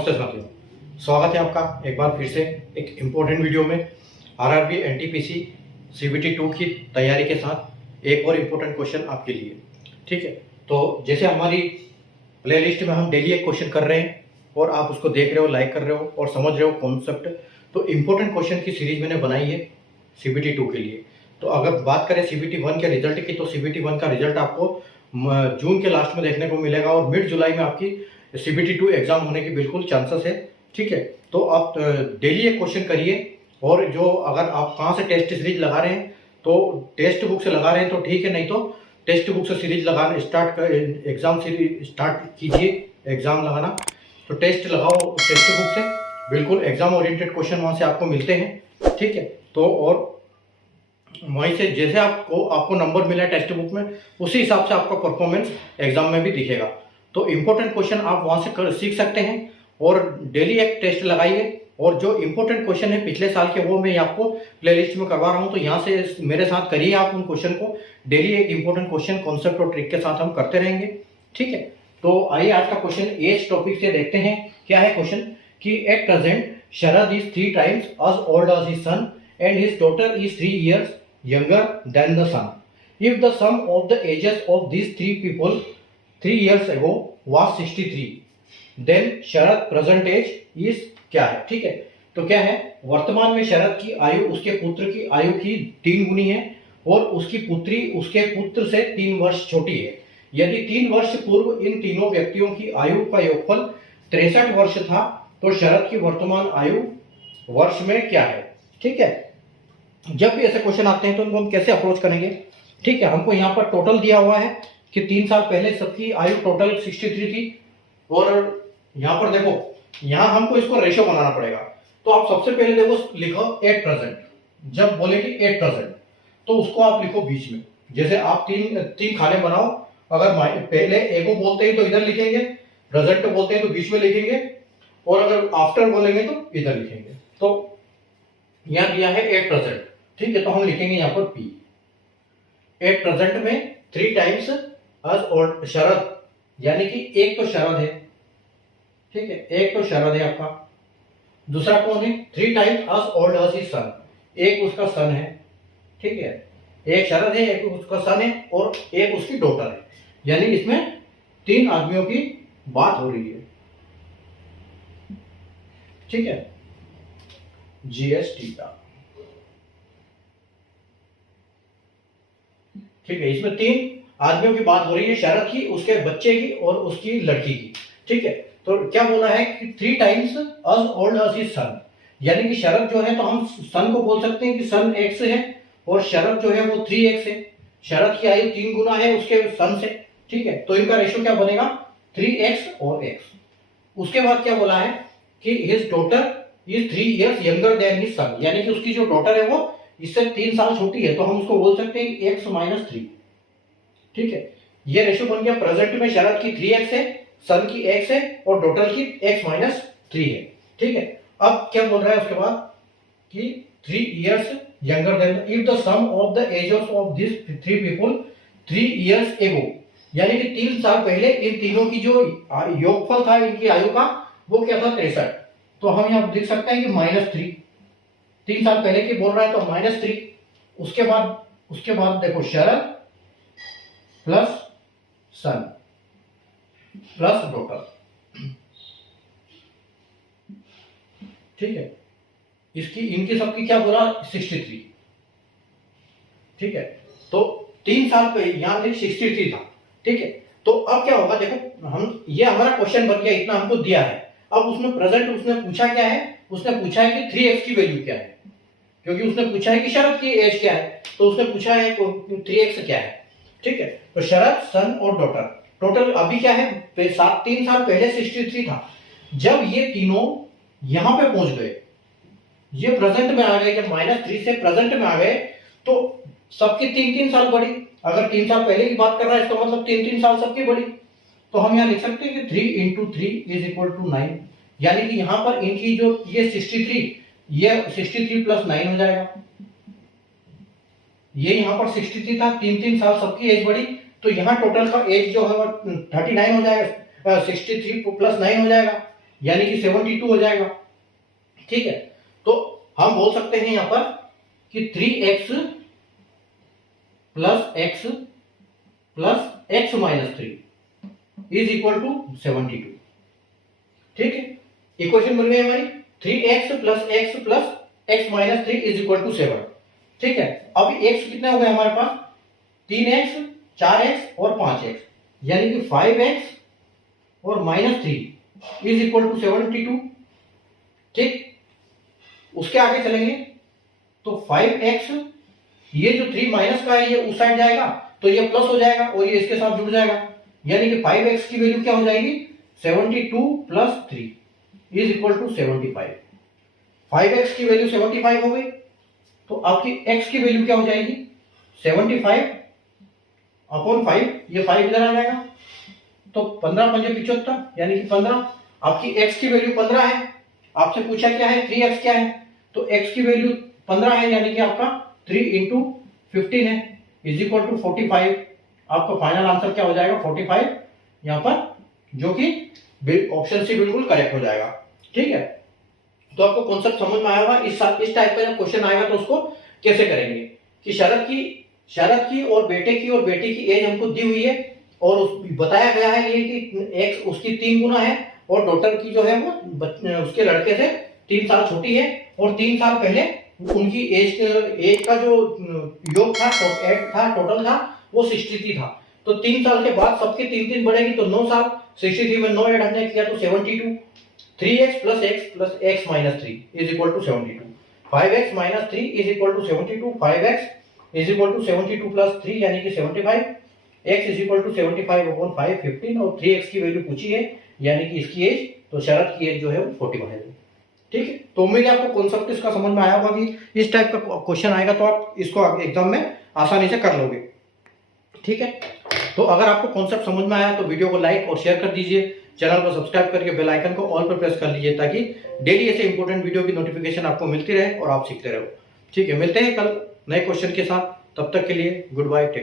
नमस्ते साथियों, स्वागत है आपका एक बार फिर से एक इम्पोर्टेंट वीडियो में। आरआरबी एनटीपीसी सीबीटी 2 की तैयारी के साथ एक और इम्पोर्टेंट क्वेश्चन आपके लिए। ठीक है, तो जैसे हमारी प्लेलिस्ट में हम डेली एक क्वेश्चन कर रहे हैं और आप उसको देख रहे हो, लाइक कर रहे हो और समझ रहे हो कॉन्सेप्ट, तो इम्पोर्टेंट क्वेश्चन की सीरीज मैंने बनाई है सीबीटी 2 के लिए। तो अगर बात करें सीबीटी 1 के रिजल्ट की, तो सीबीटी 1 का रिजल्ट आपको जून के लास्ट में देखने को मिलेगा और मिड जुलाई में आपकी सीबीटी 2 एग्जाम होने की बिल्कुल चांसेस है। ठीक है, तो आप डेली एक क्वेश्चन करिए और जो अगर आप कहाँ से टेस्ट सीरीज लगा रहे हैं तो टेक्स्ट बुक से लगा रहे हैं तो ठीक है, नहीं तो टेक्स्ट बुक से सीरीज लगाना एग्जाम सीरीज स्टार्ट कीजिए। एग्जाम लगाना तो टेस्ट लगाओ टेक्स्ट बुक से, बिल्कुल एग्जाम ओरिएंटेड क्वेश्चन वहाँ से आपको मिलते हैं। ठीक है, तो और वहीं से जैसे आपको नंबर मिला है टेक्स्ट बुक में, उसी हिसाब से आपका परफॉर्मेंस एग्जाम में भी दिखेगा। तो इम्पोर्टेंट क्वेश्चन आप वहाँ से सीख सकते हैं और डेली एक टेस्ट लगाइए। और जो इम्पोर्टेंट क्वेश्चन है पिछले साल के, वो मैं आपको प्लेलिस्ट में करवा रहा हूँ, तो यहाँ से मेरे साथ करिए आप उन क्वेश्चन को। डेली एक इम्पोर्टेंट क्वेश्चन कॉन्सेप्ट और ट्रिक के साथ हम करते रहेंगे। ठीक है, तो आइए आज का क्वेश्चन एज टॉपिक से देखते हैं। क्या है क्वेश्चन कि at present Sharad is 3 times as old as his son and his daughter is 3 years younger than the son. If the sum of the ages of these 3 people 3 years ago was 63, then Sharad present age is क्या है। ठीक है, तो क्या है, वर्तमान में शरद की आयु उसके पुत्र की आयु की 3 गुनी है और उसकी पुत्री उसके पुत्र से 3 वर्ष छोटी है। यदि 3 वर्ष पूर्व इन तीनों व्यक्तियों की आयु का योगफल 63 वर्ष था, तो शरद की वर्तमान आयु वर्ष में क्या है। ठीक है, जब भी ऐसे क्वेश्चन आते हैं तो इनको हम कैसे अप्रोच करेंगे। ठीक है, हमको यहाँ पर टोटल दिया हुआ है कि 3 साल पहले सबकी आयु टोटल 63 थी और यहाँ पर देखो, यहाँ हमको इसको रेशो बनाना पड़ेगा। तो आप सबसे पहले देखो लिखो एट प्रेजेंट। जब बोलेगी एट प्रेजेंट तो उसको आप लिखो बीच में। जैसे आप तीन खाने बनाओ, अगर पहले ए को बोलते हैं तो इधर लिखेंगे, प्रेजेंट बोलते हैं तो बीच में लिखेंगे, और अगर आफ्टर बोलेंगे तो इधर लिखेंगे। तो यहाँ दिया है एट प्रेजेंट। ठीक है, तो हम लिखेंगे यहाँ पर पी। एट प्रेजेंट में 3 times as old शरद, यानी कि एक तो शरद है। ठीक है, एक तो शरद है आपका। दूसरा कौन है, 3 times as old as his son, एक उसका सन है। ठीक है, एक शरद है, एक उसका सन है और एक उसकी डॉटर है, यानी इसमें 3 आदमियों की बात हो रही है। ठीक है, जीएसटी का। ठीक है, इसमें 3 आदमियों की बात हो रही है, शरद की, उसके बच्चे की और उसकी लड़की की। ठीक है, तो क्या बोला है कि 3 times as old as his son, यानी कि शरद जो है, तो हम सन को बोल सकते हैं कि सन x है और शरद जो है वो 3x है। शरद की आयु 3 गुना है उसके सन से। ठीक है, तो इनका रेशो क्या बनेगा, 3x और x। उसके बाद क्या बोला है कि his daughter is 3 years younger than his son, यानी कि उसकी जो डॉटर है वो इससे 3 साल छोटी है, तो हम उसको बोल सकते हैं x - 3। ठीक है, ये रेशो बन गया। प्रेजेंट में शरद की 3x है, सन की x है और डॉटर की x - 3 है। ठीक है, अब क्या बोल रहा है उसके बाद कि 3 years younger than, if the sum of the ages of these 3 people 3 years ago, यानी कि 3 साल पहले इन तीनों की जो योगफल था इनकी आयु का, वो क्या था 63। तो हम यहाँ लिख सकते हैं कि -3, 3 साल पहले की बोल रहा है तो -3। उसके बाद देखो शरद प्लस सन प्लस डॉटर। ठीक है, इनकी सबकी क्या बोला 63। ठीक है, तो 3 साल पहले यहां लिख 63 था। ठीक है, तो अब क्या होगा, देखो हम, ये हमारा क्वेश्चन बन गया, इतना हमको दिया है। अब उसमें प्रेजेंट उसने पूछा क्या है, उसने पूछा है कि 3x की वैल्यू क्या है, क्योंकि उसने पूछा है कि शरद की एज क्या है, तो उसने पूछा है 3x क्या है। ठीक है, तो शरद, सन और डॉटर टोटल अभी क्या है, 3 साल पहले 63 था। जब ये तीनों यहां पे पहुंच गए, ये प्रेजेंट में आ गए, जब -3 से प्रेजेंट में आ गए, तो सबकी 3-3 साल बढ़ी। अगर 3 साल पहले की बात कर रहा है इसका मतलब 3-3 साल सबकी बढ़ी। तो हम यहाँ लिख सकते हैं कि 3 × 3 = 9, यानी कि यहाँ पर इनकी जो ये 63, ये 63 + 9 हो जाएगा। ये यहाँ पर 63 था, 3-3 साल सबकी एज बढ़ी, तो यहाँ टोटल का एज जो है वो 39 हो जाएगा, 63 + 9 हो जाएगा। यानी कि 72 हो जाएगा। ठीक है, तो हम बोल सकते हैं यहां पर कि 3x plus x plus x minus 3 is equal to 72। ठीक है, इक्वेशन बन गई हमारी 3x plus x minus 3 is equal to 7। ठीक है, अब x कितने हो गए हमारे पास, 3x 4x और 5x, यानी कि 5x और माइनस 3 इज इक्वल टू 72। ठीक, उसके आगे चलेंगे तो 5x, ये जो 3 माइनस का है ये उस साइड जाएगा तो ये प्लस हो जाएगा और ये इसके साथ जुड़ जाएगा, यानी कि 5x की वैल्यू क्या हो जाएगी, 72 plus 3 is equal to 75। 5x की वैल्यू 75 हो गई, तो आपकी x की वैल्यू क्या हो जाएगी, 75 अपॉन 5, ये 5 इधर आ जाएगा तो 15 पंजे 75, यानी कि 15। आपकी x की वैल्यू 15 है, आपसे पूछा क्या है 3x क्या है, तो x की वैल्यू 15 है, यानी कि आपका 3 इंटू 15 है इज इक्वल टू 45। आपका फाइनल आंसर क्या हो जाएगा, 45 यहाँ पर, जो कि ऑप्शन सी बिल्कुल करेक्ट हो जाएगा। ठीक है, तो आपको कॉन्सेप्ट समझ में आया होगा। इस टाइप का जब क्वेश्चन आएगा तो उसको कैसे करेंगे कि शरद की और बेटे की एज हमको दी हुई है और बताया गया है ये कि एक्स उसकी 3 गुना है और डॉटर की जो है वो उसके लड़के से 3 साल छोटी है और 3 साल पहले उनकी एज का जो योग था, टोटल था वो 63 था। तो 3 साल के बाद सबके 3 बढ़ेगी तो 9 साल, 63 में 9 ऐड हमने किया तो 72। 3x plus x minus 3 is equal to 72। 5x minus 3 is equal to 72। 5x is equal to 72 plus 3 यानी कि 75। x is equal to 75 upon 5 15 और 3x की वैल्यू पूछी है यानी कि इसकी एज, तो शरद की एज जो है वो 41 है। ठीक है, तो उम्मीद है आपको कॉन्सेप्ट इसका समझ में आया होगा कि इस टाइप का क्वेश्चन आएगा तो आप इसको एग्जाम में आसानी से कर लोगे। ठीक है, तो अगर आपको कॉन्सेप्ट समझ में आया तो वीडियो को लाइक और शेयर कर दीजिए, चैनल को सब्सक्राइब करके बेल आइकन को ऑल पर प्रेस कर लीजिए ताकि डेली ऐसे इंपॉर्टेंट वीडियो की नोटिफिकेशन आपको मिलती रहे और आप सीखते रहो। ठीक है, मिलते हैं कल नए क्वेश्चन के साथ, तब तक के लिए गुड बाय, टेक।